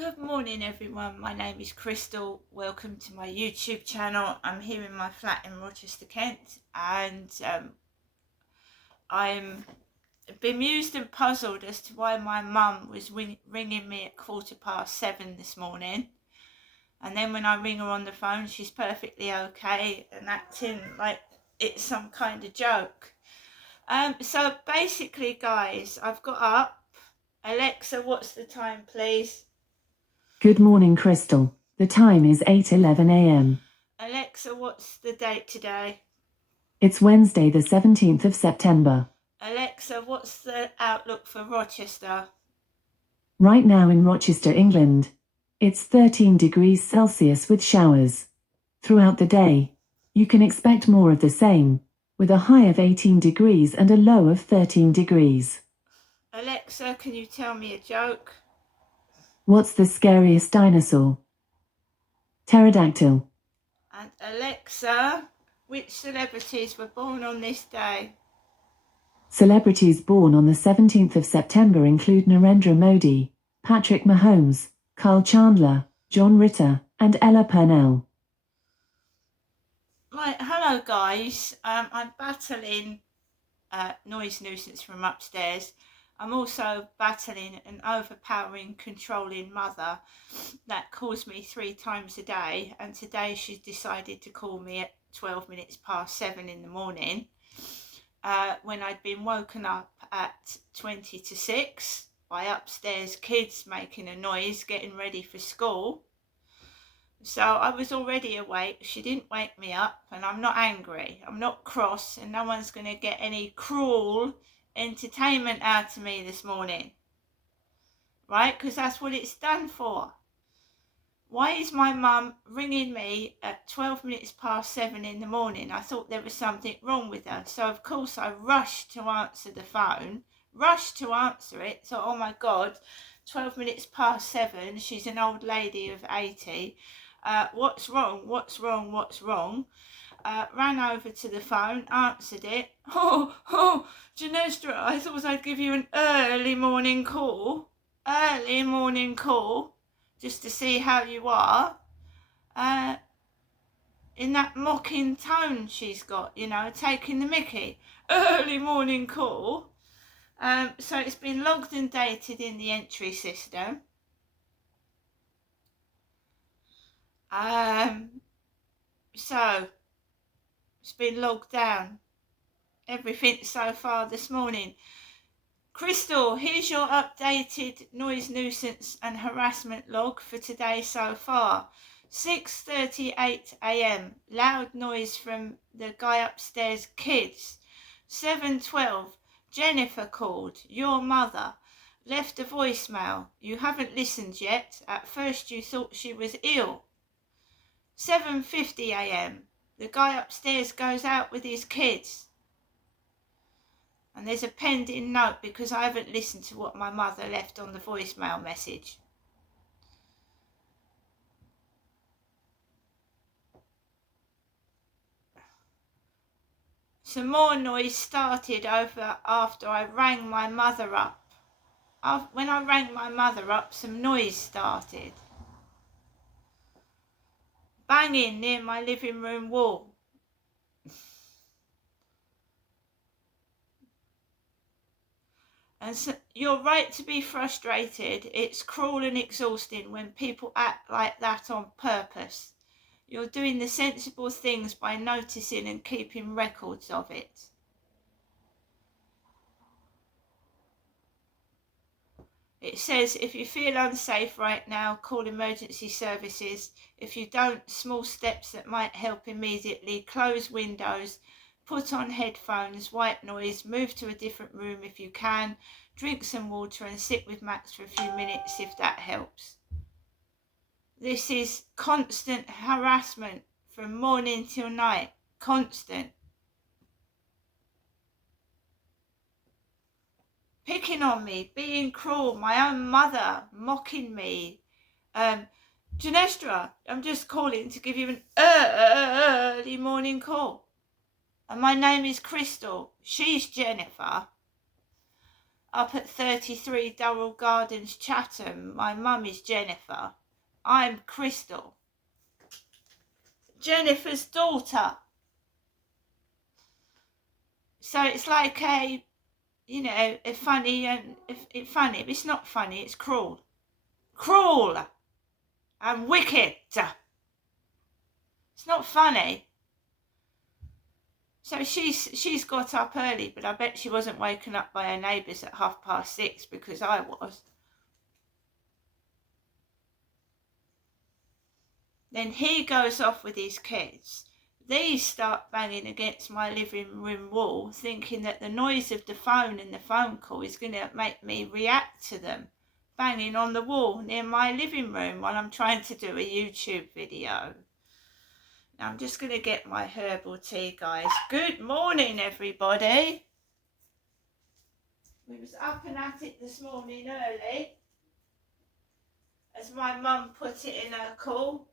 Good morning everyone, my name is Crystal. Welcome to my YouTube channel. I'm here in my flat in Rochester, Kent, and I'm bemused and puzzled as to why my mum was ringing me at 7:15 this morning, and then when I ring her on the phone she's perfectly okay and acting like it's some kind of joke. So basically guys, I've got up. Alexa, what's the time please? Good morning, Crystal. The time is 8:11 a.m. Alexa, what's the date today? It's Wednesday, the 17th of September. Alexa, what's the outlook for Rochester? Right now in Rochester, England, it's 13 degrees Celsius with showers. Throughout the day, you can expect more of the same, with a high of 18 degrees and a low of 13 degrees. Alexa, can you tell me a joke? What's the scariest dinosaur? Pterodactyl. And Alexa, which celebrities were born on this day? Celebrities born on the 17th of September include Narendra Modi, Patrick Mahomes, Carl Chandler, John Ritter, and Ella Purnell. Right, hello guys. I'm battling noise nuisance from upstairs. I'm also battling an overpowering, controlling mother that calls me 3 times a day, and today she's decided to call me at 7:12 in the morning, when I'd been woken up at 20 to 6 by upstairs kids making a noise getting ready for school. So I was already awake. She didn't wake me up, and I'm not angry, I'm not cross, and no one's going to get any cruel entertainment out of me this morning, right? Because that's what it's done for. Why is my mum ringing me at 7:12 in the morning? I thought there was something wrong with her. So of course I rushed to answer the phone, rushed to answer it. So, oh my God, 7:12, she's an old lady of 80. What's wrong? What's wrong? What's wrong? Ran over to the phone, answered it. Ginestra, I thought I'd give you an early morning call, just to see how you are. In that mocking tone she's got, taking the mickey. Early morning call. So it's been logged and dated in the entry system. So it's been logged down. Everything so far this morning. Crystal, here's your updated noise nuisance and harassment log for today so far. 6:38 a.m. Loud noise from the guy upstairs kids. 7:12. Jennifer called, your mother. Left a voicemail. You haven't listened yet. At first you thought she was ill. 7:50 a.m. The guy upstairs goes out with his kids. And there's a pending note because I haven't listened to what my mother left on the voicemail message. Some more noise started after I rang my mother up. When I rang my mother up, some noise started. Banging near my living room wall. And so, you're right to be frustrated. It's cruel and exhausting when people act like that on purpose. You're doing the sensible things by noticing and keeping records of it. It says, if you feel unsafe right now, call emergency services. If you don't, small steps that might help immediately. Close windows, put on headphones, white noise, move to a different room if you can, drink some water and sit with Max for a few minutes if that helps. This is constant harassment from morning till night. Constant. Picking on me, being cruel, my own mother mocking me. Ginestra, I'm just calling to give you an early morning call. And my name is Crystal. She's Jennifer. up at 33 Durrell Gardens, Chatham. My mum is Jennifer. I'm Crystal, Jennifer's daughter. So it's like a, you know, a funny and funny, but it's not funny, it's cruel. Cruel and wicked. It's not funny. So she's got up early, but I bet she wasn't woken up by her neighbours at 6:30 because I was. Then he goes off with his kids. These start banging against my living room wall, thinking that the noise of the phone and the phone call is going to make me react to them banging on the wall near my living room while I'm trying to do a YouTube video. Now I'm just going to get my herbal tea, guys. Good morning, everybody. We was up and at it this morning early. As my mum put it in her call,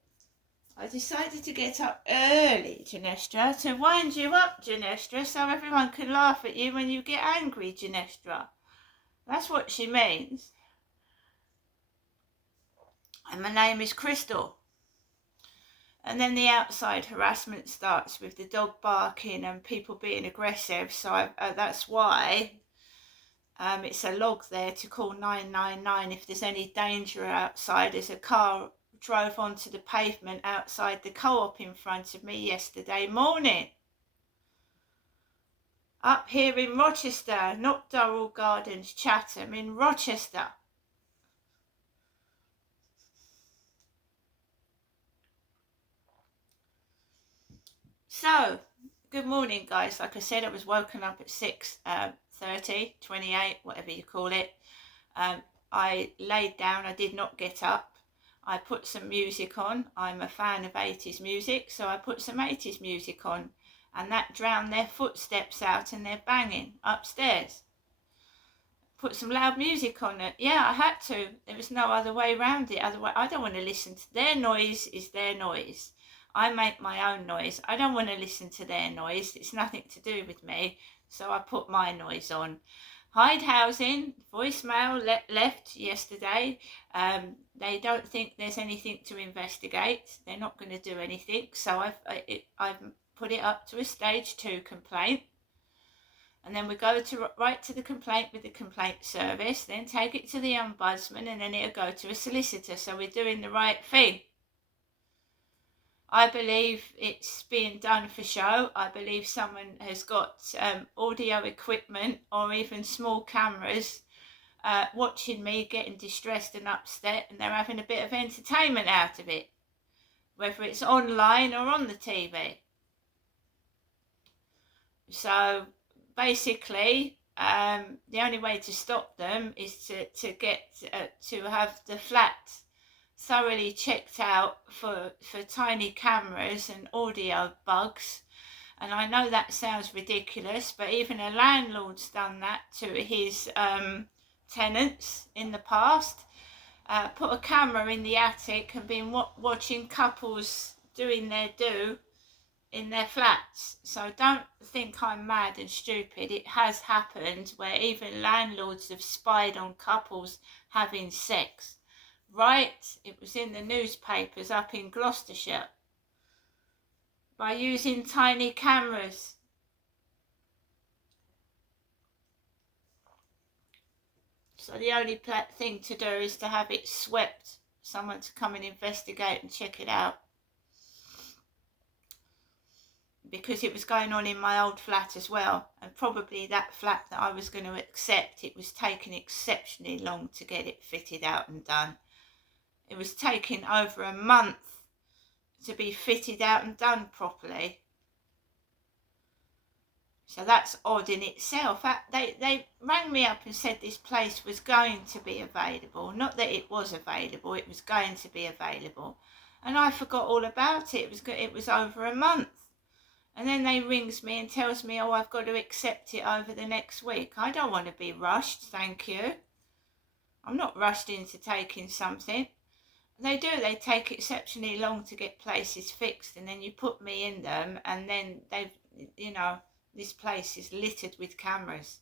I decided to get up early, Janestra, to wind you up, Janestra, so everyone can laugh at you when you get angry, Janestra. That's what she means. And my name is Crystal. And then the outside harassment starts with the dog barking and people being aggressive, so that's why it's a log there to call 999 if there's any danger outside. There's a car drove onto the pavement outside the co-op in front of me yesterday morning. Up here in Rochester, not Durrell Gardens, Chatham, in Rochester. So, good morning, guys. Like I said, I was woken up at 6:30, 28, whatever you call it. I laid down, I did not get up. I put some music on. I'm a fan of 80s music, so I put some 80s music on, and that drowned their footsteps out and their banging upstairs. Put some loud music on it. Yeah, I had to. There was no other way around it. Otherwise, I don't want to listen to their noise. Is their noise. I make my own noise. I don't want to listen to their noise. It's nothing to do with me. So I put my noise on. Hyde Housing, voicemail left yesterday. They don't think there's anything to investigate. They're not going to do anything. So I've put it up to a stage 2 complaint. And then we go right to the complaint with the complaint service, then take it to the ombudsman, and then it'll go to a solicitor. So we're doing the right thing. I believe it's being done for show. I believe someone has got audio equipment or even small cameras watching me getting distressed and upset, and they're having a bit of entertainment out of it, whether it's online or on the TV. So basically, the only way to stop them is to get to have the flat thoroughly checked out for tiny cameras and audio bugs. And I know that sounds ridiculous, but even a landlord's done that to his tenants in the past. Put a camera in the attic and been watching couples doing their do in their flats. So don't think I'm mad and stupid. It has happened where even landlords have spied on couples having sex. Right, it was in the newspapers up in Gloucestershire by using tiny cameras. So the only thing to do is to have it swept, someone to come and investigate and check it out. Because it was going on in my old flat as well, and probably that flat that I was going to accept, it was taking exceptionally long to get it fitted out and done. It was taking over a month to be fitted out and done properly. So that's odd in itself. They rang me up and said this place was going to be available. Not that it was available, it was going to be available. And I forgot all about it. It was over a month. And then they rings me and tells me, oh, I've got to accept it over the next week. I don't want to be rushed, thank you. I'm not rushed into taking something. They do. They take exceptionally long to get places fixed, and then you put me in them, and then they've, this place is littered with cameras.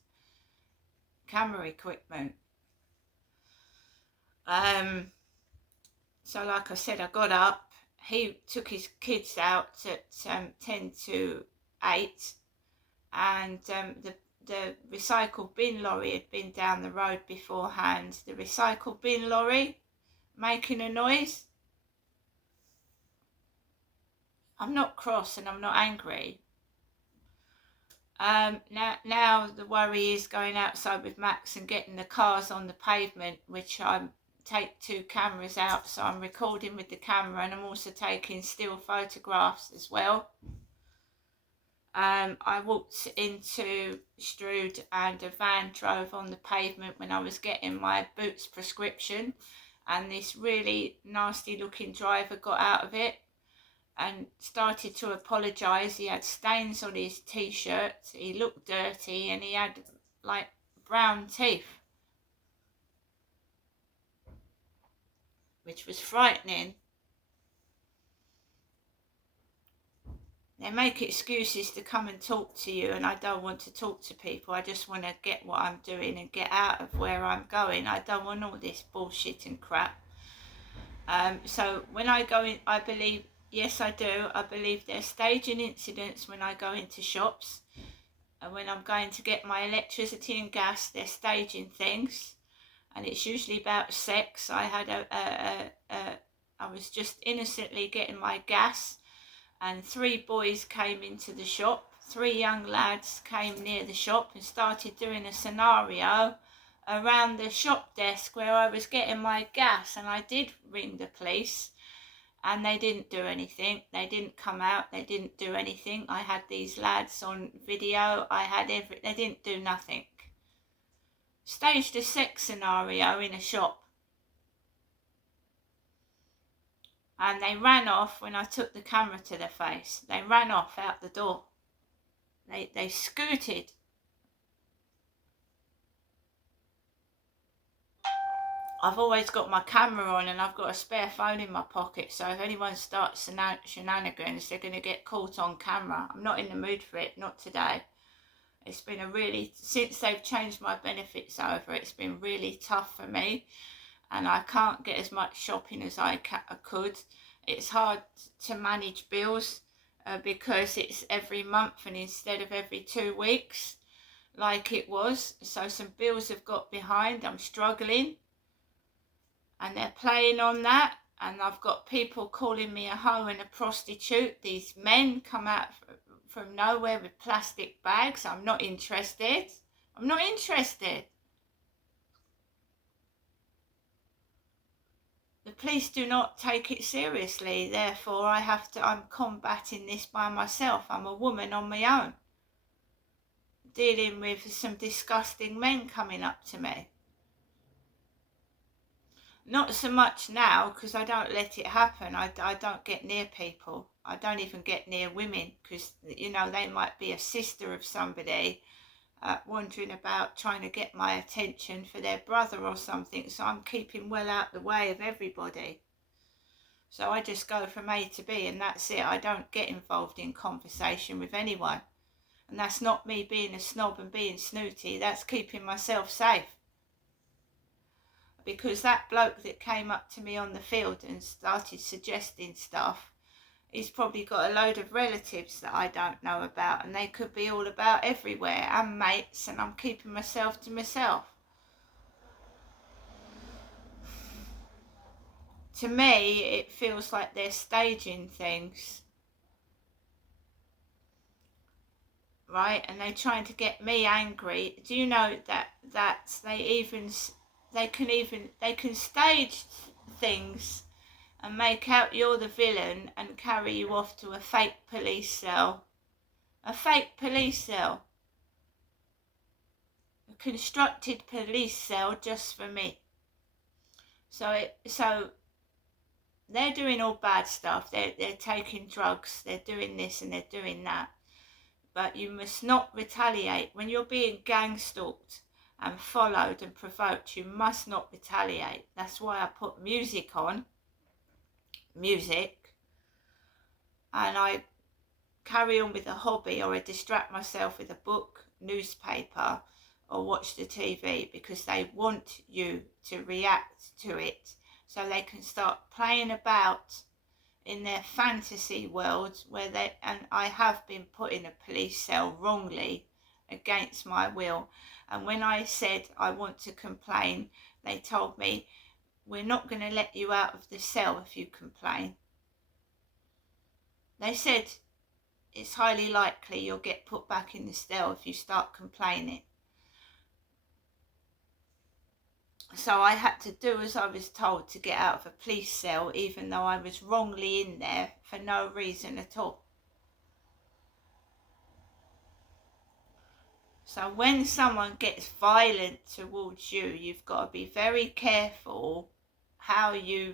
camera equipment. So like I said, I got up, he took his kids out at 10 to 8, and the recycle bin lorry had been down the road beforehand. The recycle bin lorry making a noise. I'm not cross and I'm not angry. Now the worry is going outside with Max and getting the cars on the pavement, which I take 2 cameras out, so I'm recording with the camera, and I'm also taking still photographs as well. I walked into Strood and a van drove on the pavement when I was getting my Boots prescription, and this really nasty looking driver got out of it and started to apologise. He had stains on his t-shirt, he looked dirty, and he had like brown teeth, which was frightening. They make excuses to come and talk to you, and I don't want to talk to people. I just want to get what I'm doing and get out of where I'm going. I don't want all this bullshit and crap. So when I go in, I believe, yes I do, I believe they're staging incidents when I go into shops. And when I'm going to get my electricity and gas, they're staging things. And it's usually about sex. I had I was just innocently getting my gas, and 3 boys came into the shop. 3 young lads came near the shop and started doing a scenario around the shop desk where I was getting my gas, and I did ring the police, and they didn't do anything. They didn't come out, they didn't do anything. I had these lads on video, they didn't do nothing. Staged a sex scenario in a shop. And they ran off when I took the camera to their face. They ran off out the door. They scooted. I've always got my camera on, and I've got a spare phone in my pocket, so if anyone starts shenanigans, they're going to get caught on camera. I'm not in the mood for it, not today. It's been since they've changed my benefits over, it's been really tough for me, and I can't get as much shopping as I could. It's hard to manage bills because it's every month and instead of every 2 weeks like it was. So some bills have got behind. I'm struggling, and they're playing on that. And I've got people calling me a hoe and a prostitute. These men come out from nowhere with plastic bags. I'm not interested. I'm not interested. The police do not take it seriously, therefore I'm combating this by myself. I'm a woman on my own, dealing with some disgusting men coming up to me. Not so much now, because I don't let it happen. I don't get near people. I don't even get near women, because, you know, they might be a sister of somebody wandering about trying to get my attention for their brother or something, so I'm keeping well out the way of everybody. So I just go from A to B, and that's it. I don't get involved in conversation with anyone, and that's not me being a snob and being snooty. That's keeping myself safe, because that bloke that came up to me on the field and started suggesting stuff, he's probably got a load of relatives that I don't know about, and they could be all about everywhere, and mates, and I'm keeping myself to myself. To me, it feels like they're staging things, right? And they're trying to get me angry. Do you know that they can stage things and make out you're the villain and carry you off to a fake police cell. A fake police cell. A constructed police cell just for me. So they're doing all bad stuff. They're taking drugs. They're doing this and they're doing that. But you must not retaliate. When you're being gang stalked and followed and provoked, you must not retaliate. That's why I put music on. And I carry on with a hobby, or I distract myself with a book, newspaper, or watch the TV, because they want you to react to it, so they can start playing about in their fantasy worlds where and I have been put in a police cell wrongly against my will. And when I said I want to complain, they told me, we're not going to let you out of the cell if you complain. They said it's highly likely you'll get put back in the cell if you start complaining. So I had to do as I was told to get out of a police cell, even though I was wrongly in there for no reason at all. So when someone gets violent towards you, you've got to be very careful how you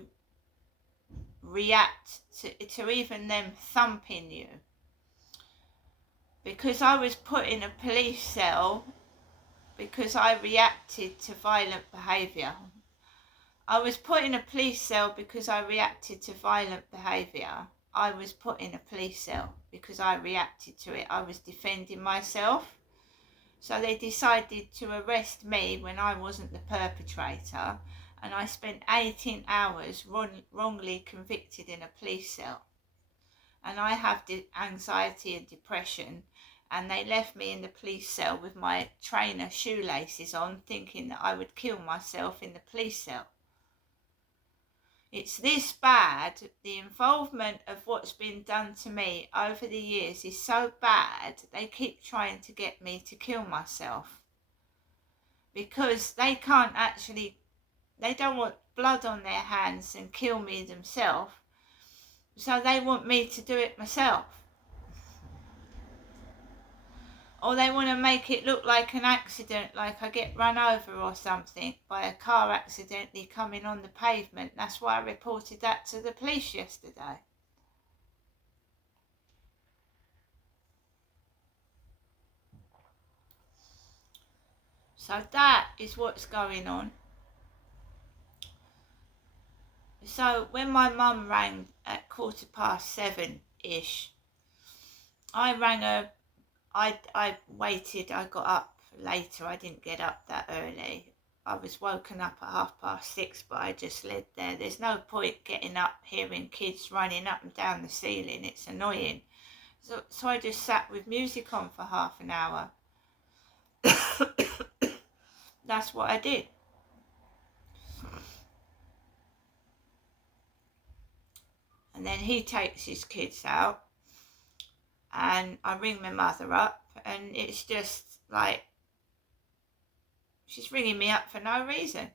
react to even them thumping you. Because I was put in a police cell because I reacted to violent behaviour. I was put in a police cell because I reacted to violent behaviour. I was put in a police cell because I reacted to it. I was defending myself. So they decided to arrest me when I wasn't the perpetrator, and I spent 18 hours wrongly convicted in a police cell. And I have anxiety and depression, and they left me in the police cell with my trainer shoelaces on, thinking that I would kill myself in the police cell. It's this bad. The involvement of what's been done to me over the years is so bad, they keep trying to get me to kill myself. Because they can't actually, they don't want blood on their hands and kill me themselves. So they want me to do it myself. Or they want to make it look like an accident, like I get run over or something by a car accidentally coming on the pavement. That's why I reported that to the police yesterday. So that is what's going on. So when my mum rang at 7:15-ish, I rang her. I waited, I got up later, I didn't get up that early. I was woken up at 6:30, but I just lived there. There's no point getting up hearing kids running up and down the ceiling, it's annoying. So I just sat with music on for half an hour. That's what I did. And then he takes his kids out, and I ring my mother up, and it's just like, she's ringing me up for no reason.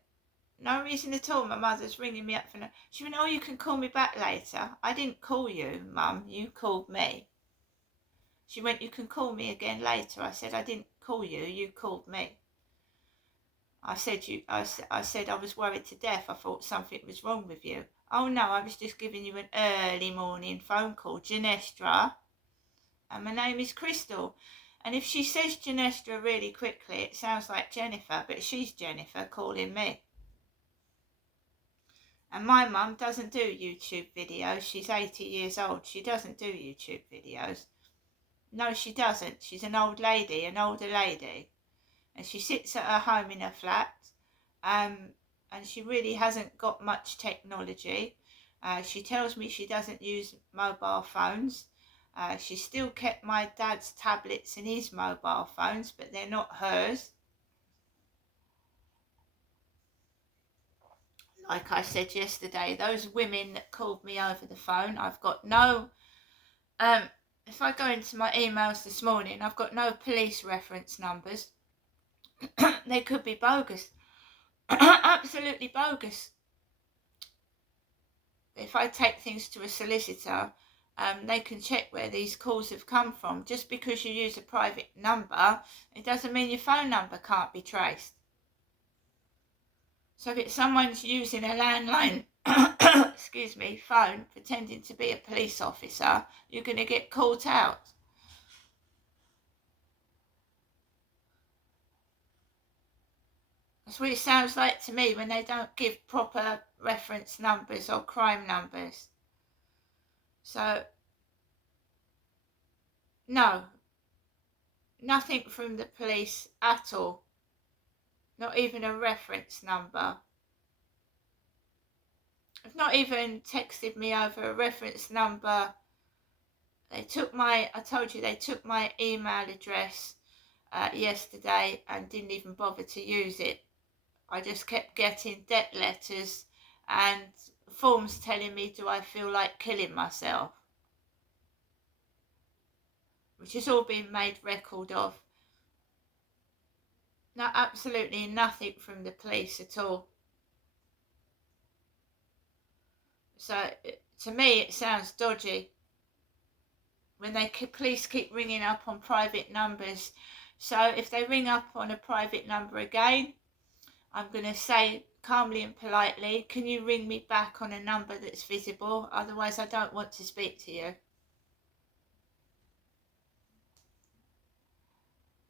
No reason at all. My mother's ringing me up for no... She went, oh, you can call me back later. I didn't call you, Mum. You called me. She went, you can call me again later. I said, I didn't call you. You called me. I said I was worried to death. I thought something was wrong with you. Oh, no, I was just giving you an early morning phone call. Ginestra. And my name is Crystal. And if she says Ginestra really quickly, it sounds like Jennifer, but she's Jennifer calling me. And my mum doesn't do YouTube videos. She's 80 years old. She doesn't do YouTube videos. No, she doesn't. She's an old lady, an older lady. And she sits at her home in her flat. And she really hasn't got much technology. She tells me she doesn't use mobile phones. She still kept my dad's tablets and his mobile phones, but they're not hers. Like I said yesterday, those women that called me over the phone, I've got no... if I go into my emails this morning, I've got no police reference numbers. They could be bogus. Absolutely bogus. If I take things to a solicitor, they can check where these calls have come from. Just because you use a private number, it doesn't mean your phone number can't be traced. So if it's someone's using a landline, phone, pretending to be a police officer, you're going to get caught out. That's what it sounds like to me when they don't give proper reference numbers or crime numbers. So, no, nothing from the police at all. Not even a reference number. They've not even texted me over a reference number. I told you they took my email address yesterday and didn't even bother to use it. I just kept getting debt letters and forms telling me, do I feel like killing myself? Which has all been made record of. No, absolutely nothing from the police at all. So to me it sounds dodgy when police keep ringing up on private numbers. So if they ring up on a private number again, I'm going to say calmly and politely, can you ring me back on a number that's visible? Otherwise I don't want to speak to you.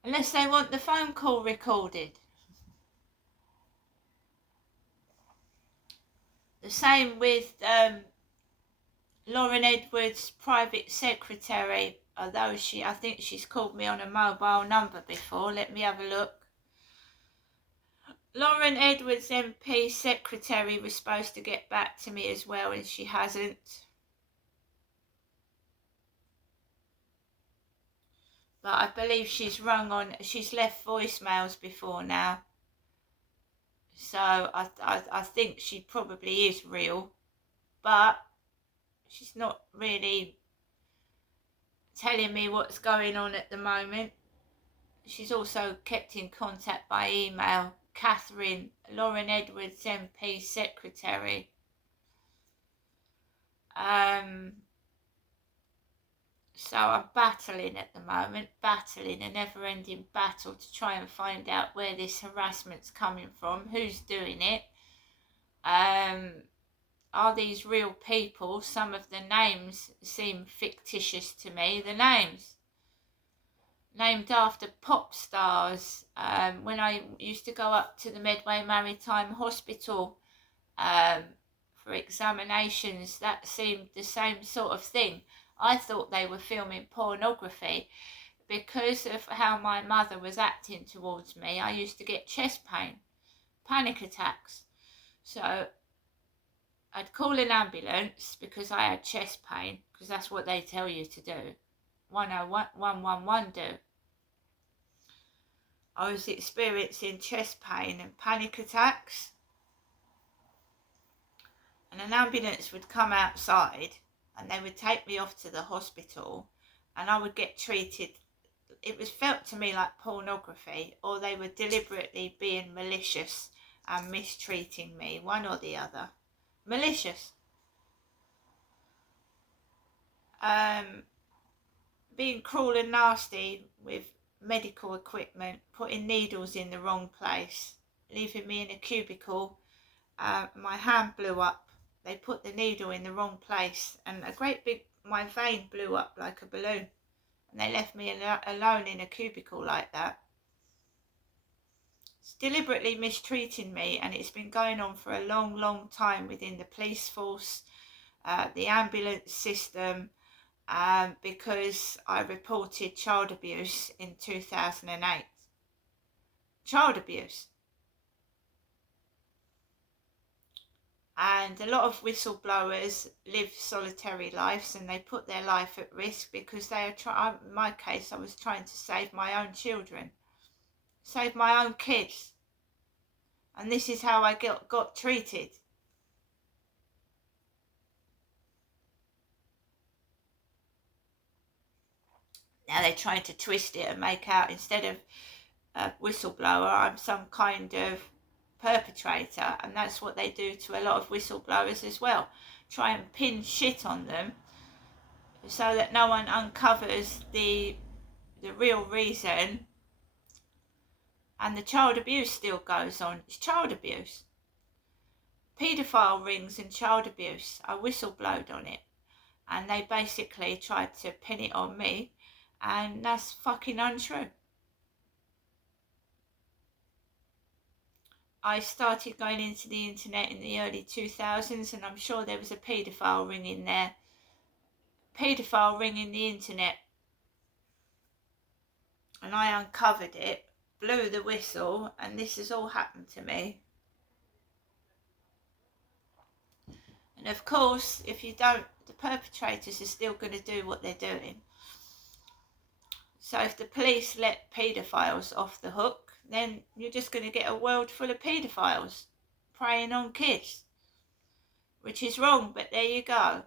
Unless they want the phone call recorded. The same with Lauren Edwards' private secretary, although I think she's called me on a mobile number before. Let me have a look. Lauren Edwards MP secretary was supposed to get back to me as well, and she hasn't. But I believe she's left voicemails before now. So I think she probably is real, but she's not really telling me what's going on at the moment. She's also kept in contact by email. Catherine, Lauren Edwards MP secretary. So I'm battling at the moment, a never-ending battle to try and find out where this harassment's coming from, who's doing it. Are these real people? Some of the names seem fictitious to me. The names named after pop stars. When I used to go up to the Medway Maritime Hospital for examinations, that seemed the same sort of thing. I thought they were filming pornography because of how my mother was acting towards me. I used to get chest pain, panic attacks. So I'd call an ambulance because I had chest pain, because that's what they tell you to do. 111 do. I was experiencing chest pain and panic attacks, and an ambulance would come outside and they would take me off to the hospital and I would get treated. It was felt to me like pornography, or they were deliberately being malicious and mistreating me, one or the other. Malicious. Being cruel and nasty with medical equipment, putting needles in the wrong place, leaving me in a cubicle. My hand blew up. They put the needle in the wrong place and my vein blew up like a balloon, and they left me alone in a cubicle like that. It's deliberately mistreating me, and it's been going on for a long time within the police force, the ambulance system, because I reported child abuse in 2008. Child abuse. And a lot of whistleblowers live solitary lives, and they put their life at risk because they are in my case, I was trying to save my own children, save my own kids. And this is how I got treated. Now they're trying to twist it and make out, instead of a whistleblower, I'm some kind of perpetrator, and that's what they do to a lot of whistleblowers as well. Try and pin shit on them so that no one uncovers the real reason, and the child abuse still goes on. It's child abuse. Paedophile rings and child abuse. I whistleblowed on it, and they basically tried to pin it on me, and that's fucking untrue. I started going into the internet in the early 2000s, and I'm sure there was a paedophile ring in there. Paedophile ring in the internet. And I uncovered it blew the whistle and this has all happened to me. And of course, if you don't, the perpetrators are still going to do what they're doing. So if the police let paedophiles off the hook, then you're just going to get a world full of paedophiles preying on kids, which is wrong, but there you go.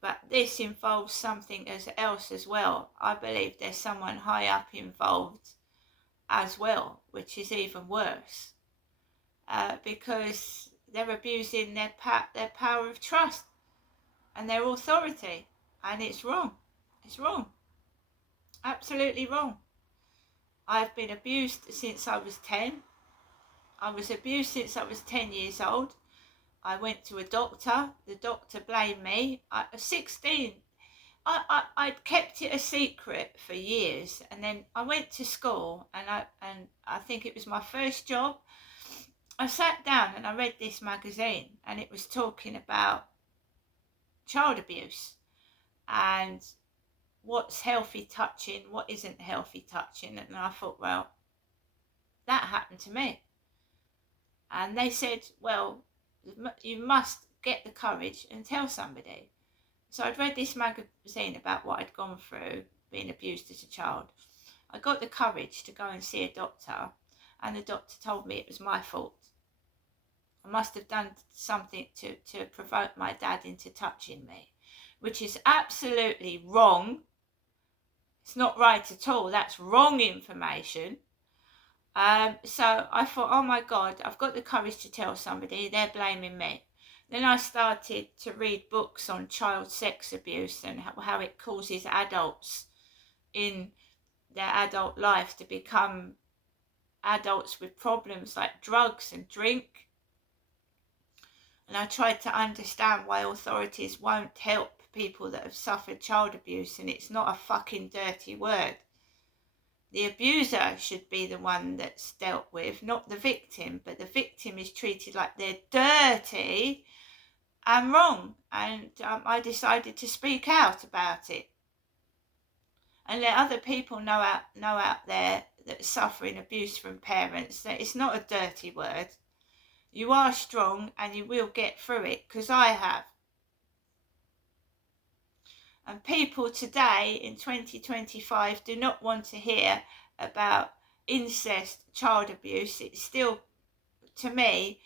But this involves something else as well. I believe there's someone high up involved as well, which is even worse, because they're abusing their power of trust and their authority, and it's wrong. It's wrong. Absolutely wrong. I've been abused since I was 10. I was abused since I was 10 years old. I went to a doctor. The doctor blamed me. At 16, I'd kept it a secret for years, and then I went to school, and I think it was my first job. I sat down and I read this magazine, and it was talking about child abuse and what's healthy touching, what isn't healthy touching. And I thought, well, that happened to me. And they said, well, you must get the courage and tell somebody. So I'd read this magazine about what I'd gone through being abused as a child. I got the courage to go and see a doctor, and the doctor told me it was my fault. I must have done something to provoke my dad into touching me, which is absolutely wrong. It's not right at all. That's wrong information. So I thought, oh my God, I've got the courage to tell somebody. They're blaming me. Then I started to read books on child sex abuse and how it causes adults in their adult life to become adults with problems like drugs and drink. And I tried to understand why authorities won't help people that have suffered child abuse, and it's not a fucking dirty word. The abuser should be the one that's dealt with, not the victim, but the victim is treated like they're dirty and wrong. And I decided to speak out about it and let other people know out there that are suffering abuse from parents that it's not a dirty word. You are strong and you will get through it, because I have. And people today in 2025 do not want to hear about incest, child abuse. It's still, to me,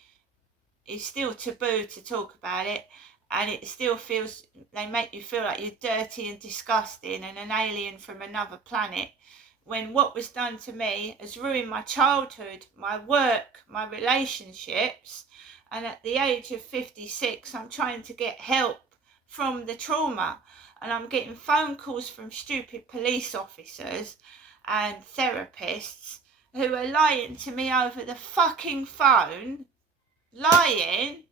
it's still taboo to talk about it. And it still feels, they make you feel like you're dirty and disgusting and an alien from another planet, when what was done to me has ruined my childhood, my work, my relationships. And at the age of 56, I'm trying to get help from the trauma. And I'm getting phone calls from stupid police officers and therapists who are lying to me over the fucking phone, lying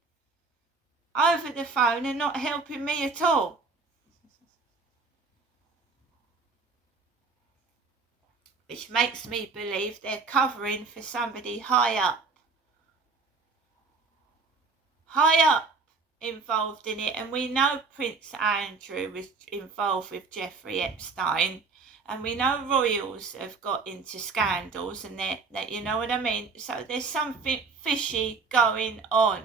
over the phone and not helping me at all. Which makes me believe they're covering for somebody high up involved in it. And we know Prince Andrew was involved with Jeffrey Epstein, and we know royals have got into scandals, and that, you know what I mean. So there's something fishy going on,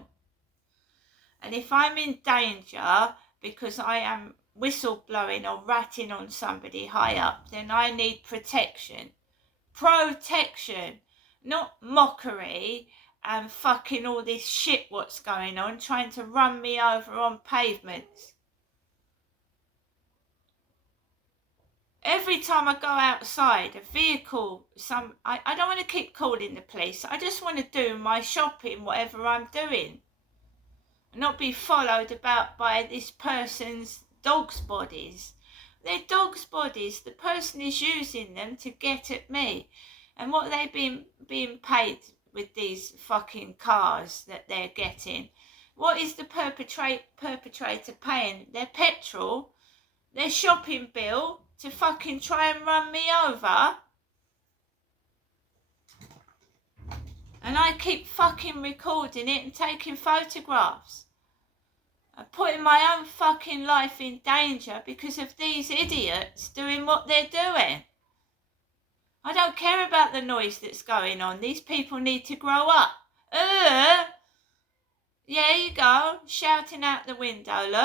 and if I'm in danger because I am whistleblowing or ratting on somebody high up, then I need protection, not mockery and fucking all this shit what's going on, trying to run me over on pavements. Every time I go outside, a vehicle, I don't want to keep calling the police. I just want to do my shopping, whatever I'm doing, and not be followed about by this person's dog's bodies. They're dog's bodies. The person is using them to get at me. And what are they being paid with these fucking cars that they're getting? What is the perpetrator paying? Their petrol, their shopping bill to fucking try and run me over? And I keep fucking recording it and taking photographs. I'm putting my own fucking life in danger because of these idiots doing what they're doing. I don't care about the noise that's going on. These people need to grow up. Yeah, you go, shouting out the window, look.